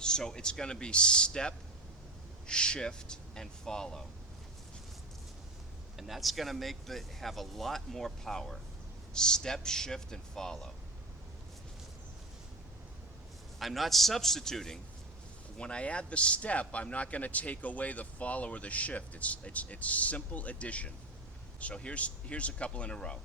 So it's going to be step, shift, and follow. And that's going to have a lot more power. Step, shift, and follow. I'm not substituting. When I add the step, I'm not going to take away the follow or the shift. It's simple addition. So here's a couple in a row.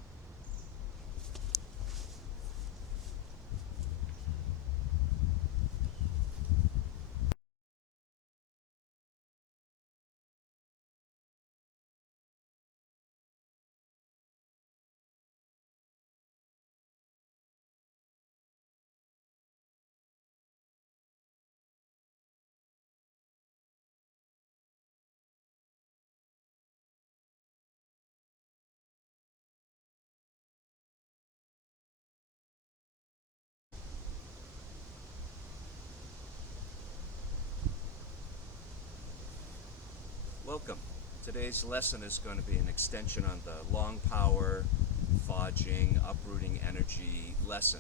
Welcome. Today's lesson is going to be an extension on the long power, Fa-Ching, uprooting energy lesson.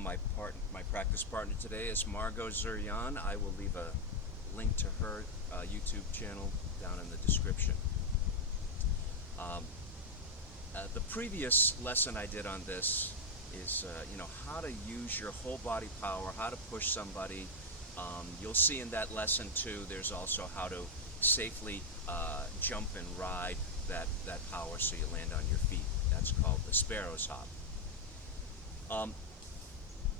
My practice partner today is Margo Zi Yan. I will leave a link to her YouTube channel down in the description. The previous lesson I did on this is, how to use your whole body power, how to push somebody. You'll see in that lesson too, there's also how to safely jump and ride that power so you land on your feet. That's called the sparrow's hop.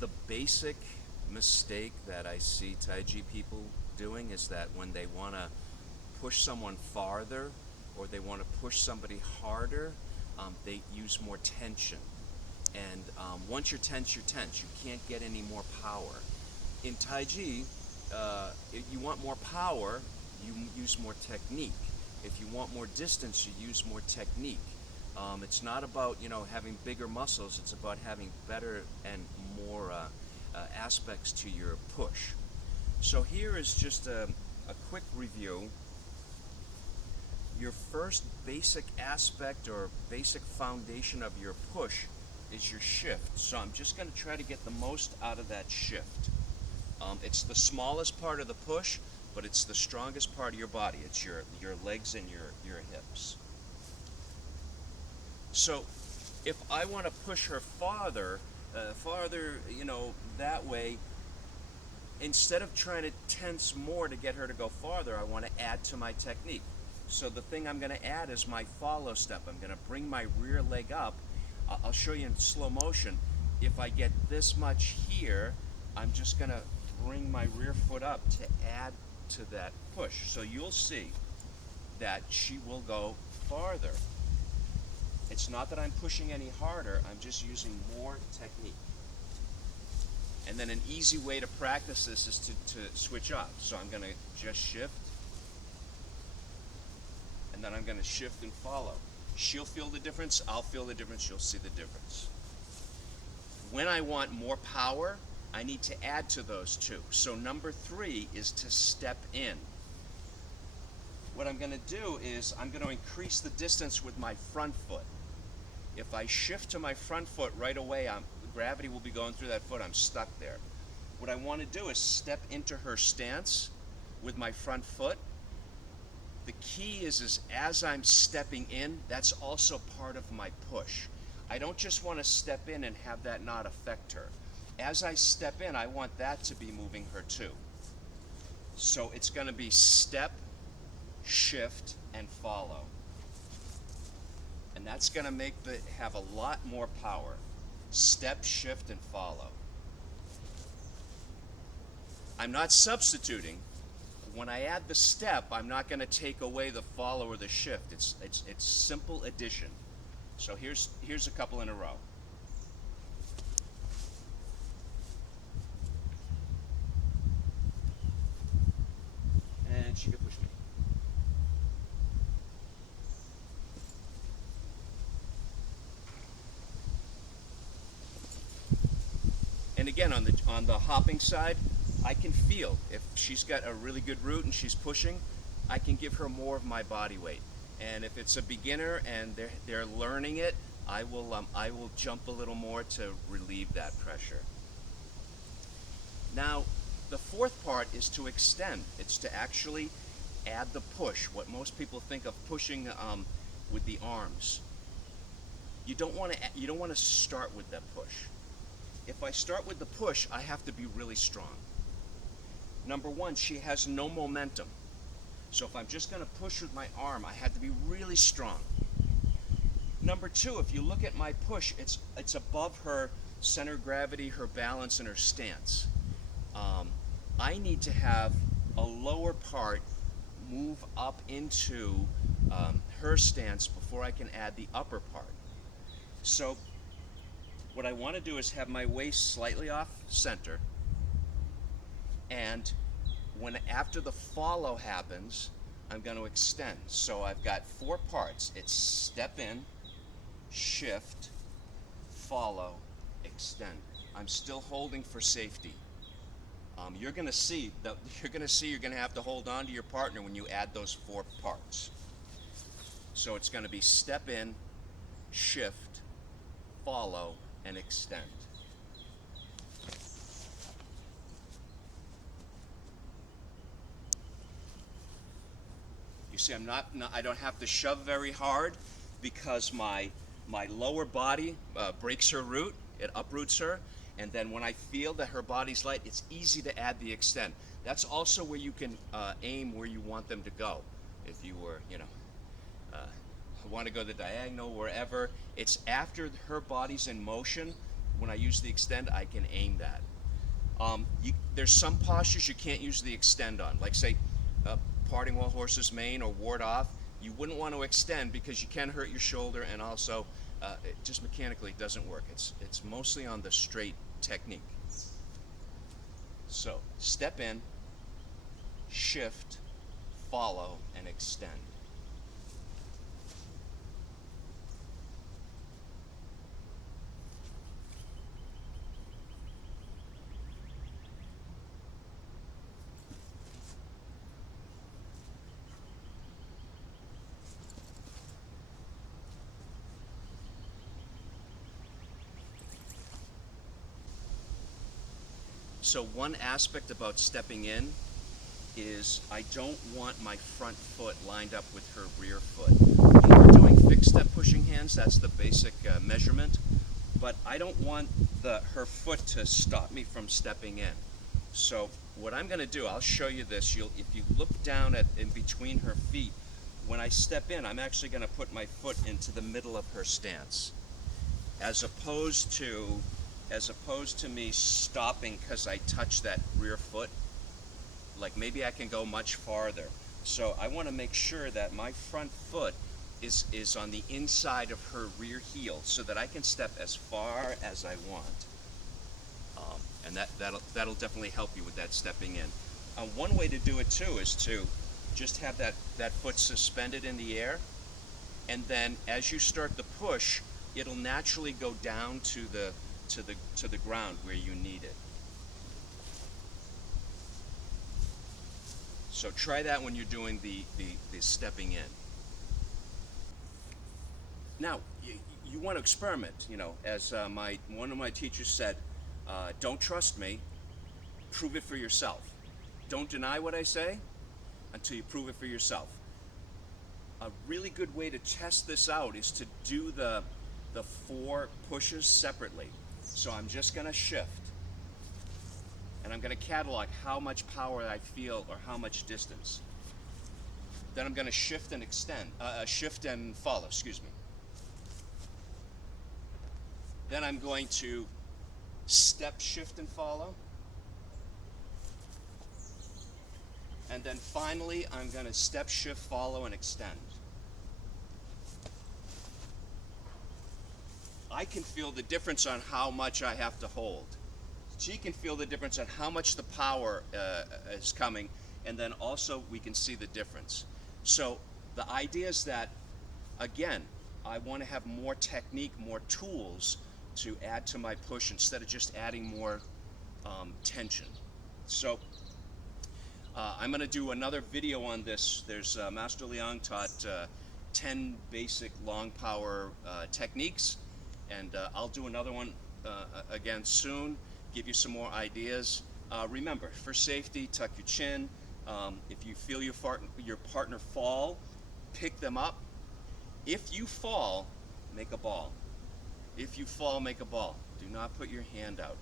The basic mistake that I see Tai Chi people doing is that when they want to push someone farther or they want to push somebody harder, they use more tension. And once you're tense, you're tense. You can't get any more power. In Tai Chi, if you want more power, you use more technique. If you want more distance, you use more technique. It's not about having bigger muscles. It's about having better and more aspects to your push. So here is just a quick review. Your first basic aspect or basic foundation of your push is your shift. So I'm just going to try to get the most out of that shift. It's the smallest part of the push, but it's the strongest part of your body. It's your legs and your hips. So if I want to push her farther, that way, instead of trying to tense more to get her to go farther, I want to add to my technique. So the thing I'm going to add is my follow step. I'm going to bring my rear leg up. I'll show you in slow motion. If I get this much here, I'm just going to bring my rear foot up to add to that push. So you'll see that she will go farther. It's not that I'm pushing any harder, I'm just using more technique. And then an easy way to practice this is to switch up. So I'm going to just shift, and then I'm going to shift and follow. She'll feel the difference, I'll feel the difference, you'll see the difference. When I want more power, I need to add to those two. So number 3 is to step in. What I'm going to do is I'm going to increase the distance with my front foot. If I shift to my front foot right away, gravity will be going through that foot, I'm stuck there. What I want to do is step into her stance with my front foot. The key is as I'm stepping in, that's also part of my push. I don't just want to step in and have that not affect her. As I step in, I want that to be moving her too. So it's going to be step, shift, and follow. And that's going to have a lot more power. Step, shift, and follow. I'm not substituting. When I add the step, I'm not going to take away the follow or the shift. It's simple addition. So here's a couple in a row. And she can push me. And again, on the hopping side, I can feel if she's got a really good root and she's pushing, I can give her more of my body weight. And if it's a beginner and they're learning it, I will jump a little more to relieve that pressure. Now, The fourth part is to extend. It's to actually add the push, what most people think of pushing with the arms. You don't want to start with that push. If I start with the push, I have to be really strong. Number one, she has no momentum. So if I'm just going to push with my arm, I have to be really strong. Number two, if you look at my push, it's above her center of gravity, her balance, and her stance. I need to have a lower part move up into her stance before I can add the upper part. So what I want to do is have my waist slightly off center, and after the follow happens, I'm going to extend. So I've got four parts. It's step in, shift, follow, extend. I'm still holding for safety. You're going to see you're going to have to hold on to your partner when you add those four parts. So it's going to be step in, shift, follow, and extend. You see, I don't have to shove very hard because my lower body breaks her root. It uproots her. And then when I feel that her body's light, it's easy to add the extend. That's also where you can aim where you want them to go. If you were, want to go the diagonal, wherever, it's after her body's in motion. When I use the extend, I can aim that. There's some postures you can't use the extend on, like say parting while horse's mane or ward off. You wouldn't want to extend because you can hurt your shoulder, and also it just mechanically doesn't work. It's mostly on the straight technique. So step in, shift, follow, and extend. So one aspect about stepping in is I don't want my front foot lined up with her rear foot. When we're doing fixed step pushing hands, that's the basic measurement, but I don't want her foot to stop me from stepping in. So what I'm going to do, I'll show you this. If you look down in between her feet, when I step in, I'm actually going to put my foot into the middle of her stance, as opposed to me stopping because I touch that rear foot. Like maybe I can go much farther. So I want to make sure that my front foot is on the inside of her rear heel so that I can step as far as I want. And that'll definitely help you with that stepping in. One way to do it too is to just have that foot suspended in the air, and then as you start the push, it'll naturally go down to the ground where you need it. So try that when you're doing the stepping in. Now, you want to experiment, as one of my teachers said, don't trust me, prove it for yourself. Don't deny what I say until you prove it for yourself. A really good way to test this out is to do the four pushes separately. So I'm just going to shift, and I'm going to catalog how much power I feel or how much distance. Then I'm going to shift and extend, shift and follow, excuse me. Then I'm going to step, shift, and follow. And then finally, I'm going to step, shift, follow, and extend. I can feel the difference on how much I have to hold. She can feel the difference on how much the power is coming, and then also we can see the difference. So the idea is that, again, I want to have more technique, more tools to add to my push instead of just adding more tension. So I'm going to do another video on this. There's Master Liang taught 10 basic long power techniques, and I'll do another one again soon, give you some more ideas. Remember, for safety, tuck your chin. If you feel your partner fall, pick them up. If you fall, make a ball. If you fall, make a ball. Do not put your hand out.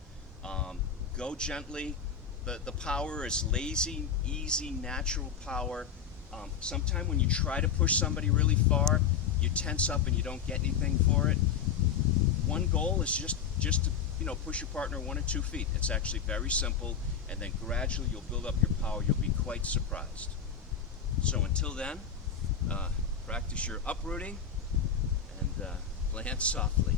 Go gently. The power is lazy, easy, natural power. Sometime when you try to push somebody really far, you tense up and you don't get anything for it. One goal is just to push your partner 1 or 2 feet. It's actually very simple, and then gradually you'll build up your power. You'll be quite surprised. So until then, practice your uprooting and land softly.